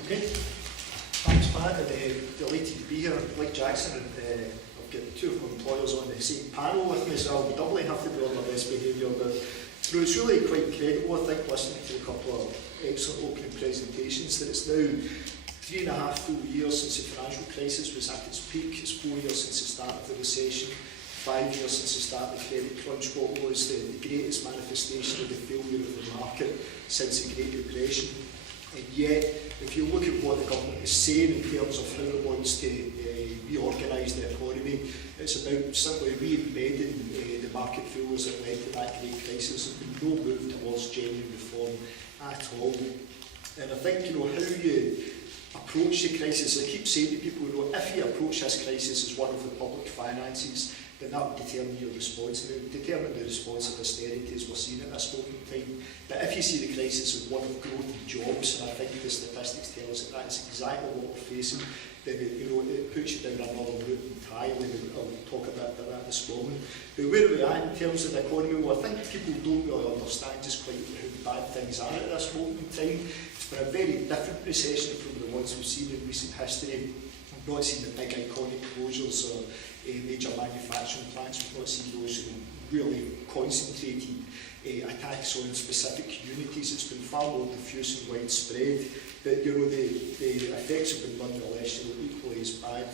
Okay, thanks Matt, and delighted to be here. Like Jackson, and I've got two of my employers on the same panel with me, so I'll doubly have to be on my best behaviour. But it's really quite incredible, I think, listening to a couple of excellent opening presentations, that it's now 3.5 full years since the financial crisis was at its peak. It's 4 years since the start of the recession, 5 years since the start of the credit crunch. What was the greatest manifestation of the failure of the market since the Great Depression? And yet, if you look at what the government is saying in terms of how it wants to reorganise the economy, it's about simply re-embedding the market failures that led to that great crisis. There's been no move towards genuine reform at all. And I think, how you approach the crisis, I keep saying to people, if you approach this crisis as one of the public finances, then that will determine your response. And it will determine the response of austerity as we're seeing at this moment in time. But if you see the crisis as one of growth and jobs, and I think the statistics tell us that that's exactly what we're facing, then it puts you down another route entirely. I'll talk about that this morning. But where are we at in terms of the economy? Well, I think people don't really understand just quite how bad things are at this moment in time. It's been a very different recession from the ones we've seen in recent history. We've not seen the big iconic closures or major manufacturing plants. We've not seen those really concentrated attacks on specific communities. It's been far more diffuse and widespread. But the effects have been nonetheless equally as bad.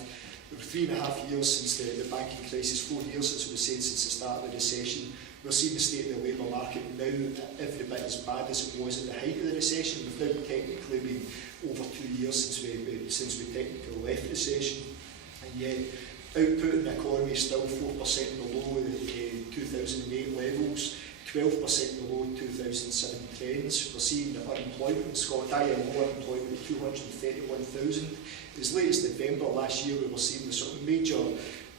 There were 3.5 years since the banking crisis, 4 years since we said since the start of the recession. We're seeing the state of the labour market now every bit as bad as it was at the height of the recession. We've now technically been over 2 years since we technically left recession, and yet output in the economy is still 4% below the 2008 levels, 12% below 2007 trends. We're seeing the unemployment in Scotland, IMO unemployment at 231,000. As late as November last year, we were seeing the sort of major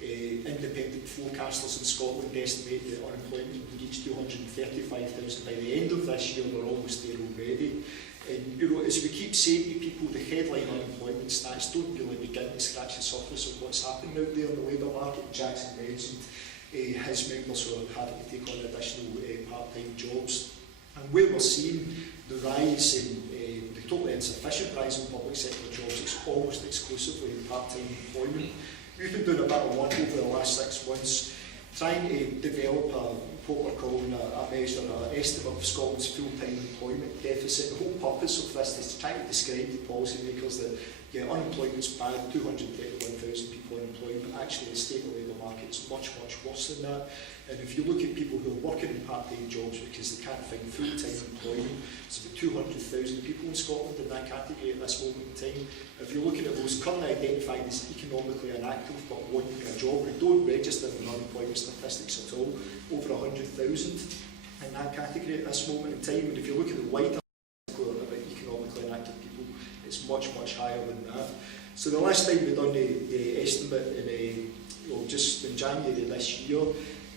independent forecasters in Scotland estimate that unemployment would reach 235,000 by the end of this year. We're almost there already. And as we keep saying to people, the headline unemployment stats don't really begin to scratch the surface of what's happening out there in the labour market. Jackson mentioned his members who are having to take on additional part-time jobs. And where we're seeing the rise in the totally insufficient rise in public sector jobs, it's almost exclusively in part-time employment. We've been doing a bit of work over the last 6 months trying to develop what we're calling a measure, an estimate of Scotland's full-time employment deficit. The whole purpose of this is to try to describe to policymakers that unemployment's bad, 231,000 people unemployed, but actually the state of the labour market is much, much worse than that. And if you look at people who are working in part-time jobs because they can't find full-time employment, it's about 200,000 people in Scotland in that category at this moment in time. If you're looking at those currently identified as economically inactive but wanting a job, who don't register in unemployment statistics at all, over 100,000 in that category at this moment in time. And if you look at the wider about economically inactive people, it's much, much higher than that. So the last time we done the estimate just in January this year,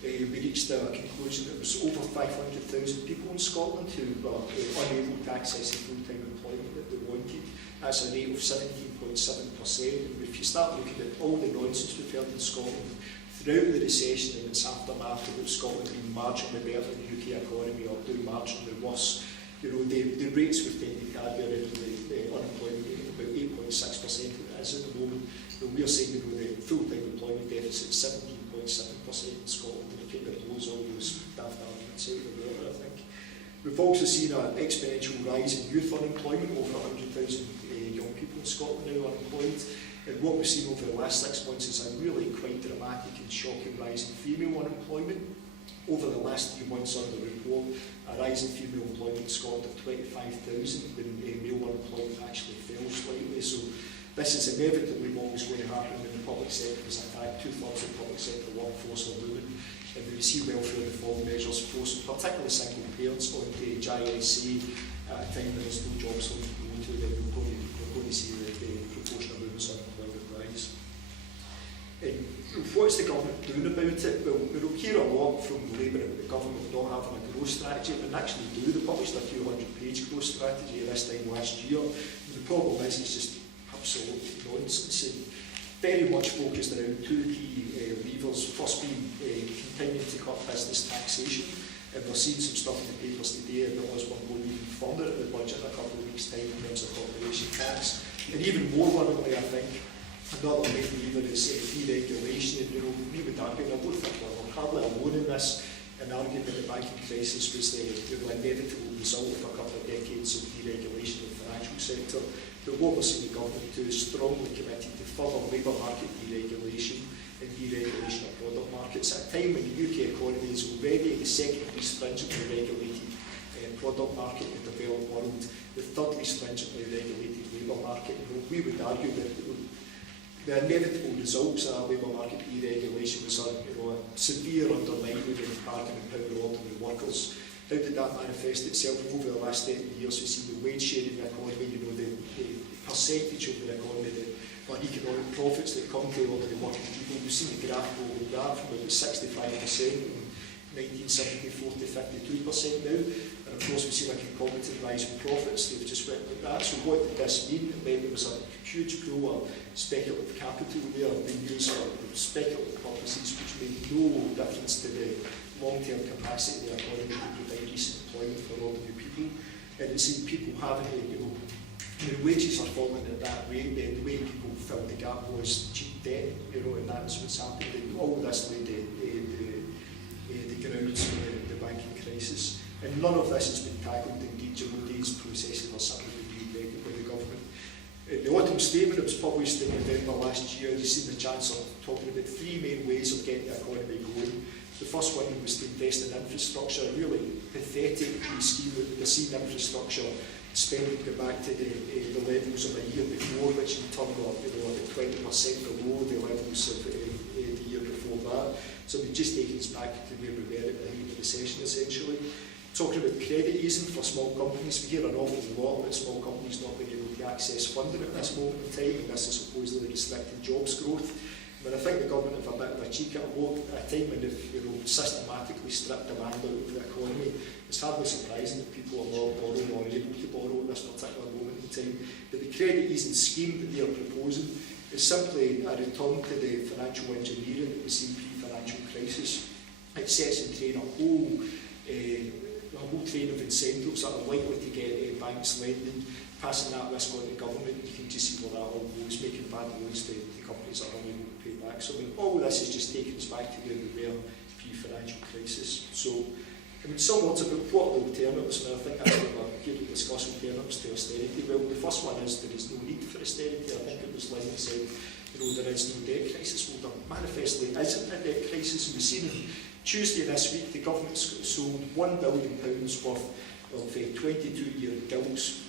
we reached a conclusion that there was over 500,000 people in Scotland who were unable to access the full-time employment that they wanted. That's a rate of 17.7%. And if you start looking at all the nonsense we've heard in Scotland throughout the recession and its aftermath about Scotland being marginally better than the UK economy or doing marginally worse, the rates we've tended to argue around the unemployment rate of about 8.6% that it is at the moment. But we're saying the full-time employment deficit is 17.7% in Scotland, and it kind of blows all those daft arguments out of the water, I think. We've also seen an exponential rise in youth unemployment, over 100,000 young people in Scotland now unemployed. And what we've seen over the last 6 months is a really quite dramatic and shocking rise in female unemployment. Over the last 3 months on the report, a rise in female employment in Scotland of 25,000, when male unemployment actually fell slightly. So this is inevitably what was going to happen when the public sector was attacked. 2/3 of the public sector workforce are women. And we see welfare reform measures forcing particularly single parents onto GISA at a time when there's no jobs for them to go to. Then we're going to see the proportion of women's unemployment rise. And what's the government doing about it? Well, we'll hear a lot from Labour about the government not having a growth strategy, but they actually do. They published a 200-page growth strategy this time last year. And the problem is it's just absolute nonsense and very much focused around two key levers. First being continuing to cut business taxation. And we're seeing some stuff in the papers today, and there was one going even further at the budget in a couple of weeks' time in terms of corporation tax. And even more worryingly, I think, another main lever is deregulation. And we would argue, and I don't think we're hardly alone in this, an argument that the banking crisis was the inevitable result of a couple of decades of deregulation of the financial sector. But what we're seeing the government do is strongly committed to further labour market deregulation and deregulation of product markets at a time when the UK economy is already the second least stringently regulated product market in the developed world, the third least stringently regulated labour market. We would argue that the inevitable results of labour market deregulation was a severe undermining of the bargaining power of ordinary workers. How did that manifest itself? Over the last 30 years, we've seen the wage share in the economy, the percentage of the economy, or economic profits that come to ordinary working people. We've seen the graph go from about 65% in 1974 to 52% now. And of course, we've seen a concomitant rise in profits. They've just went like that. So what did this mean? It meant there was a huge pool of speculative capital there being used for speculative purposes, which made no difference to the long-term capacity of the economy to provide decent employment for ordinary people. And it's seen people having when wages are falling at that rate, then the way people filled the gap was cheap debt, and that's what's happened. And all this laid the grounds for the banking crisis. And none of this has been tackled. Indeed, these processes are simply being neglected by the government. The autumn statement that was published in November last year, you've seen the Chancellor talking about three main ways of getting the economy going. The first one was to invest in infrastructure, a really pathetic scheme that we've seen infrastructure spending go back to the levels of a year before, which in turn were about 20% below the levels of the year before that. So we've just taken us back to where we were at the height of the recession, essentially. Talking about credit easing for small companies, we hear an awful lot about small companies not being able to access funding at this moment in time, and this is supposedly restricting jobs growth. But I think the government have a bit of a cheek at a time when they've systematically stripped demand out of the economy. It's hardly surprising that people are not borrowing or able to borrow at this particular moment in time. But the credit easing scheme that they are proposing is simply a return to the financial engineering that we see pre-financial crisis. It sets in train a whole train of incentives that are likely to get banks lending, passing that risk on to government. You can just see where that all goes, making bad loans to companies that are unable to pay back. So all of this is just taking us back to where we were pre-financial crisis. So some words about what are the alternatives, and I think that's what we're here to discuss, alternatives to austerity. Well, the first one is there is no need for austerity. I think it was Lynn that said, there is no debt crisis. Well, there manifestly isn't a debt crisis. We've seen Tuesday this week, the government sold £1 billion worth of 22-year gilts,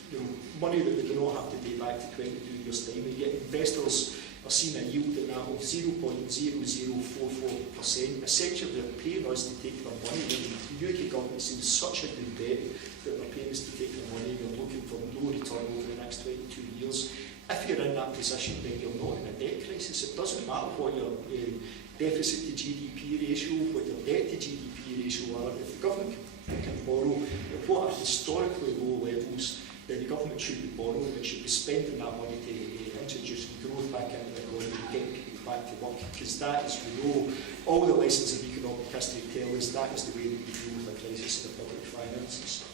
money that we do not have to pay back to 22 years' time, and yet investors are seeing a yield in that of 0.0044%. Essentially, they're paying us to take their money. The UK government seems such a good bet that they're paying us to take their money. They're looking for no return over the next 22 years. If you're in that position, then you're not in a debt crisis. It doesn't matter what your deficit to GDP ratio, what your debt to GDP ratio are. If the government can borrow at what are historically low levels, then the government should be borrowing, it should be spending that money to introduce growth back into the economy, getting people back to work, because that is, all the lessons of economic history tell us that is the way that we deal with a crisis in the public finances.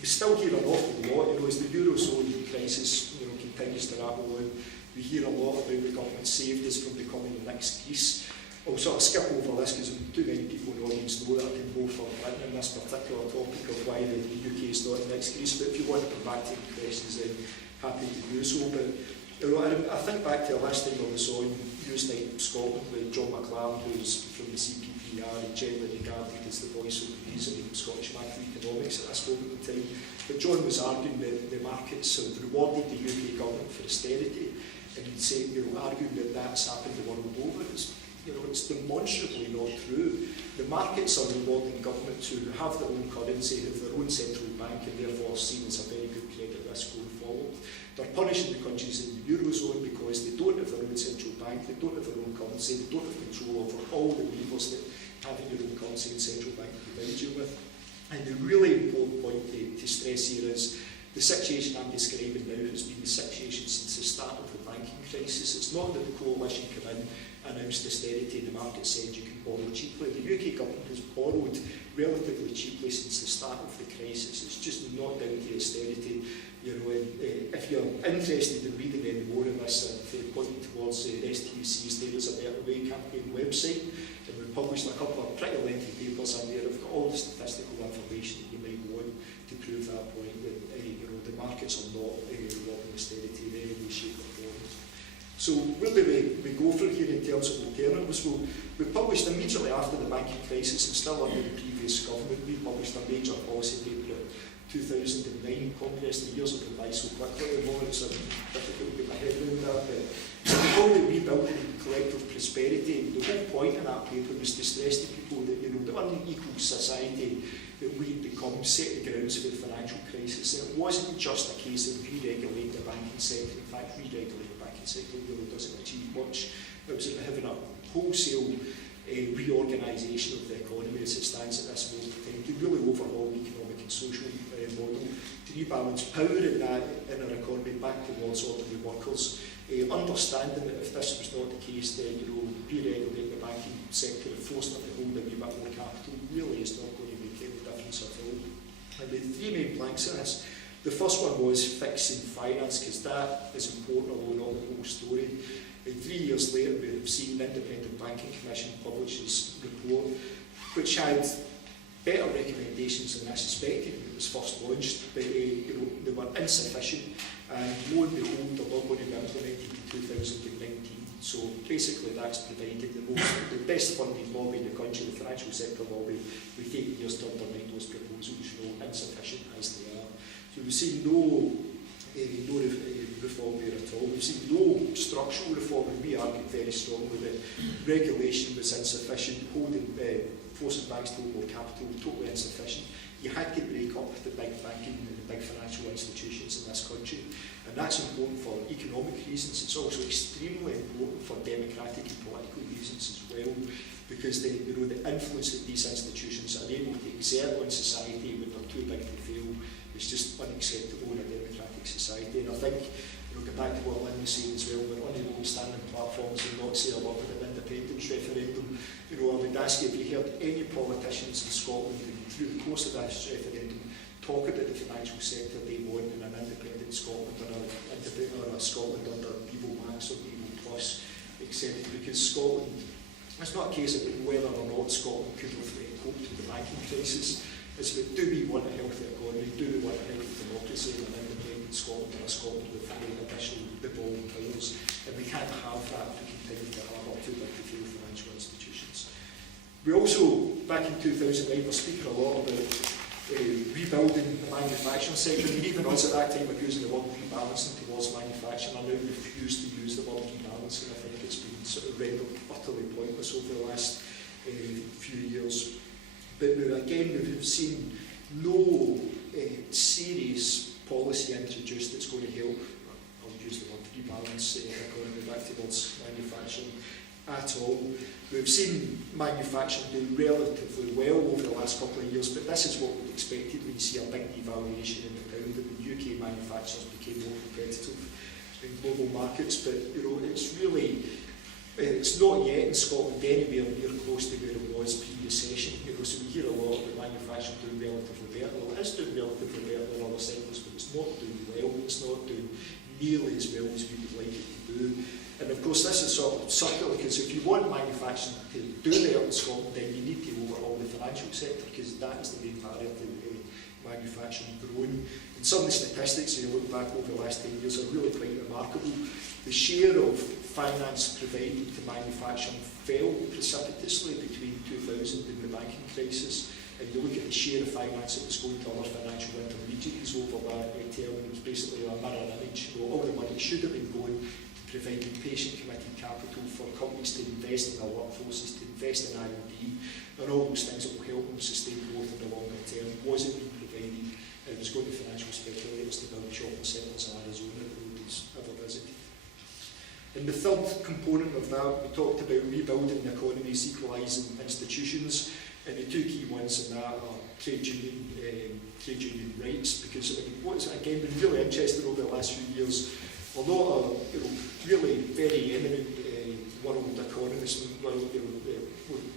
We still hear an awful lot, as the Eurozone crisis continues to rattle on. We hear a lot about the government saved us from becoming the next Greece. I'll sort of skip over this because too many people in the audience know that I can go for Britain on this particular topic of why the UK is not the next Greece. But if you want to come back to the questions, then happy to do so. But I think back to the last time I was on Newsnight Scotland with John McLaren, who's from the CPPR and generally regarded as the voice of reason in Scottish macroeconomics at this moment in time. But John was arguing that the markets have rewarded the UK government for austerity, and he'd say, arguing that that's happened the world over. It's demonstrably not true. The markets are rewarding government to have their own currency, have their own central bank, and therefore seen as a very good credit risk going forward. They're punishing the countries in the Eurozone because they don't have their own central bank, they don't have their own currency, they don't have control over all the levers that having your own currency and central bank provides you with. And the really important point to stress here is the situation I'm describing now has been the situation since the start of the banking crisis. It's not that the coalition came in, announced austerity, and the market said you can borrow cheaply. The UK government has borrowed relatively cheaply since the start of the crisis. It's just not down to austerity. You know, if you're interested in reading any more of this, I'd point you towards the STUC's There Is a Better Way campaign website, and we've published a couple of pretty lengthy papers in there. I've got all the statistical information that you might want to prove that point, that you know, the markets are not rewarding austerity in any way, shape or form. So where do we go from here in terms of alternatives? Well, we published immediately after the banking crisis, and still under the previous government, we published a major policy paper in 2009. Congress, the years have gone by so quickly at the moment, it's difficult to get my head around that. But so we called it Rebuilding Collective Prosperity. The whole point in that paper was to stress to people that, you know, the unequal society that we had become set the grounds for the financial crisis. And it wasn't just a case of re-regulating the banking sector. In fact, re-regulating the banking sector really doesn't achieve much. It was having a wholesale reorganisation of the economy as it stands at this moment in time, to really overhaul the economic and social model, to rebalance power in our economy back towards ordinary workers. Understanding that if this was not the case, then, you know, re-regulating the banking sector and forcing it to hold a wee bit more capital really is not going to make any difference at all. And the three main planks in this. The first one was fixing finance, because that is important, although not the whole story. And 3 years later, we have seen the Independent Banking Commission publish its report, which had better recommendations than I suspected when it was first launched, but you know, they were insufficient, and lo and behold, they're not going to be implemented in 2019. So basically, that's provided the best funded lobby in the country, the financial sector lobby, with 8 years to undermine those proposals, you know, insufficient as they are. So we've seen no reform there at all. We've seen no structural reform, and we argued very strongly that regulation was insufficient, forcing banks to hold more capital, totally insufficient. You had to break up the big banking and the big financial institutions in this country, and that's important for economic reasons. It's also extremely important for democratic and political reasons as well, because the influence that these institutions are able to exert on society when they're too big to fail is just unacceptable in a democratic society. And I think, go back to what Lynn was saying as well, we're unable to stand on platforms and not say a word about an independence referendum. I would ask you if you heard any politicians in Scotland through the course of this referendum talk about the financial sector they want in an independent Scotland, or a Scotland under Evil Max or Evil Plus, etc. Because Scotland, it's not a case of whether or not Scotland could have coped with the banking crisis. It's about, do we want a healthy economy, do we want a healthy democracy in an independent Scotland, or a Scotland with additional devolving powers? And we can't have that if we continue to have our too big to fail financial institutions. We also, back in 2009, were speaking a lot about rebuilding the manufacturing sector. And even us at that time were using the word rebalancing towards manufacturing. I now refuse to use the word rebalancing. I think it's been sort of rendered utterly pointless over the last few years. But again, we've seen no serious policy introduced that's going to help, I'll use the word rebalance the economy back towards manufacturing at all. We've seen manufacturing do relatively well over the last couple of years, but this is what we expected when you see a big devaluation in the pound, that the UK manufacturers became more competitive in global markets. But it's not yet in Scotland anywhere near close to where it was pre-recession. So we hear a lot about manufacturing doing relatively better. Well, it is doing relatively better than other sectors, but it's not doing well. It's not doing nearly as well as we would like it to do. And of course, this is sort of circular, because if you want manufacturing to do well in Scotland, then you need to overhaul the financial sector, because that is the main barrier to manufacturing growing. And some of the statistics, if you look back over the last 10 years, are really quite remarkable. The share of finance provided to manufacturing fell precipitously between 2000 and the banking crisis. And you look at the share of finance that was going to other financial intermediaries over that term, it was basically a mirror image. All the money should have been going to providing patient committed capital for companies to invest in their workforces, to invest in R&D, and all those things that will help them sustain growth in the longer term, wasn't being provided. It was going to financial speculators to build shopping centres in Arizona that nobody's ever visited. And the third component of that, we talked about rebuilding the economies, equalising institutions, and the two key ones in that are trade union rights, because what's again been really interesting over the last few years, a lot of really very eminent world economists,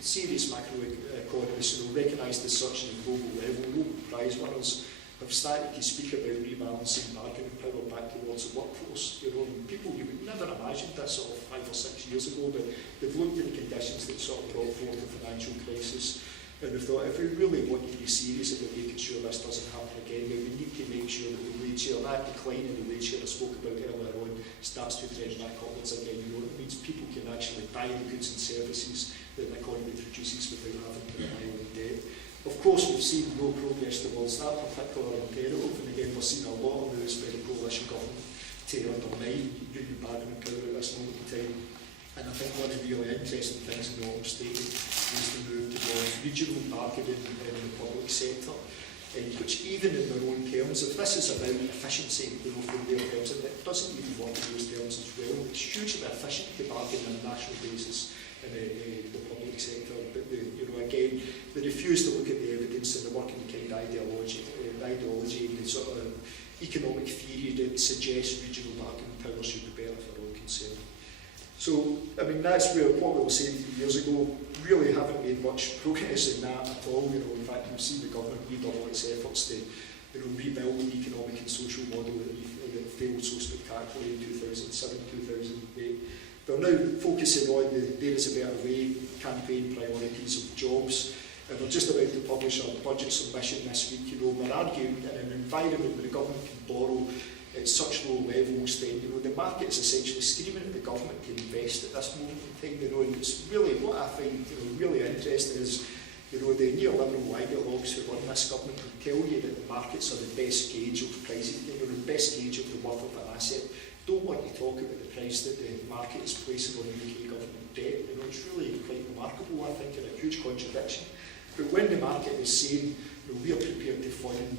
serious macroeconomists, recognised as such on a global level. Nobel Prize winners have started to speak about rebalancing bargaining power back towards the workforce. And people, you would never imagine that sort of 5 or 6 years ago, but they've looked at the conditions that sort of brought forth the financial crisis, and they've thought, if we really want to be serious about making sure this doesn't happen again, then we need to make sure that the wage share, that decline in the wage share I spoke about earlier on, starts to trend back upwards again. It means people can actually buy the goods and services that the economy produces without having to rely on debt. Of course, we've seen no progress towards that particular imperative, and again, we're seeing a lot of moves by the coalition government to undermine union bargaining power at this moment in time. And I think one of the really interesting things in the autumn statement is the move towards regional bargaining in the public sector, which even in their own terms, if this is about efficiency, from their terms, and it doesn't even work in those terms as well, it's hugely efficient to bargain on a national basis in the public sector. But again, they refuse to look at the evidence and the working kind ideology and the sort of economic theory that suggests regional bargaining power should be better for all concerned. So, I mean, that's where what we were saying 3 years ago, really haven't made much progress in that at all. In fact, you've seen the government redouble its efforts to rebuild the economic and social model that failed so spectacularly in 2007, 2008. They're now focusing on the There Is a Better Way campaign priorities of jobs. And we're just about to publish our budget submission this week. We're arguing in an environment where the government can borrow at such low levels, then the market is essentially screaming at the government to invest at this moment in time. And it's really what I find really interesting is the neoliberal ideologues who run this government will tell you that the markets are the best gauge of pricing, the best gauge of the worth of an asset. Don't want to talk about the price that the market is placing on UK government debt. It's really quite remarkable, I think, and a huge contradiction. But when the market is saying we are prepared to fund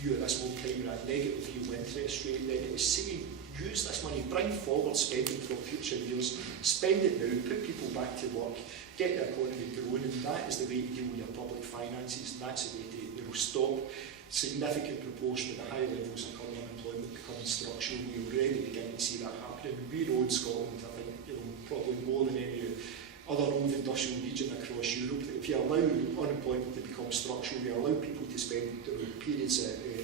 you at this moment in time at a negative real interest rate, then it is saying use this money, bring forward spending for future years, spend it now, put people back to work, get the economy growing, and that is the way to deal with your public finances, and that's the way to stop significant proportion of the high levels of current unemployment becoming structural. We're already beginning to see that happening. We know in Scotland, I think, probably more than any other old industrial region across Europe, that if you allow unemployment to become structural, you allow people to spend periods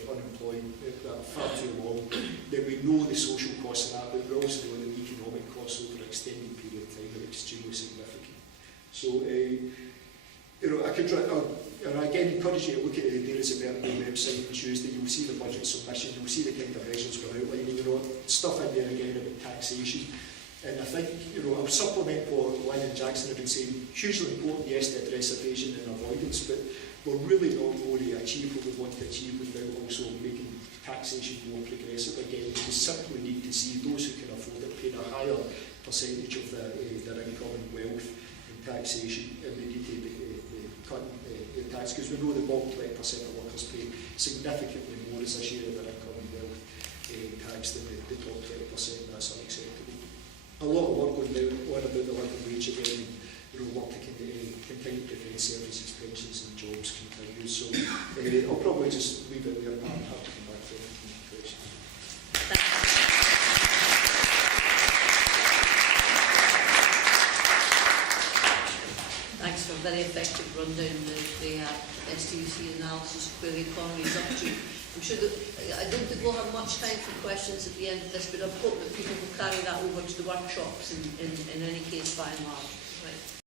unemployed that are far too long, then we know the social costs of that, but we also know the economic costs over an extended period of time are extremely significant. So, I again encourage you to look at the There Is a Better Way website on Tuesday. You'll see the budget submission, you'll see the kind of measures we're outlining, stuff in there again about taxation. And I think, I'll supplement what Lynn and Jackson have been saying. Hugely important, yes, to address evasion and avoidance, but we're really not going to achieve what we want to achieve without also making taxation more progressive again. We simply need to see those who can afford it paying a higher percentage of their income and wealth in taxation, and we need to cut the tax, because we know the bottom 20% of workers pay significantly more as a share of their income and wealth tax than the top 20%. That's unacceptable. A lot of work going on about the living wage again, work to continue to defend services, pensions and jobs continues. So I'll probably just leave it there and I'll have to come back to any questions. Thanks for a very effective rundown of the STUC analysis of where the economy is up to. I'm sure that I don't think we'll have much time for questions at the end of this, but I hope that people will carry that over to the workshops in any case by and large. Right.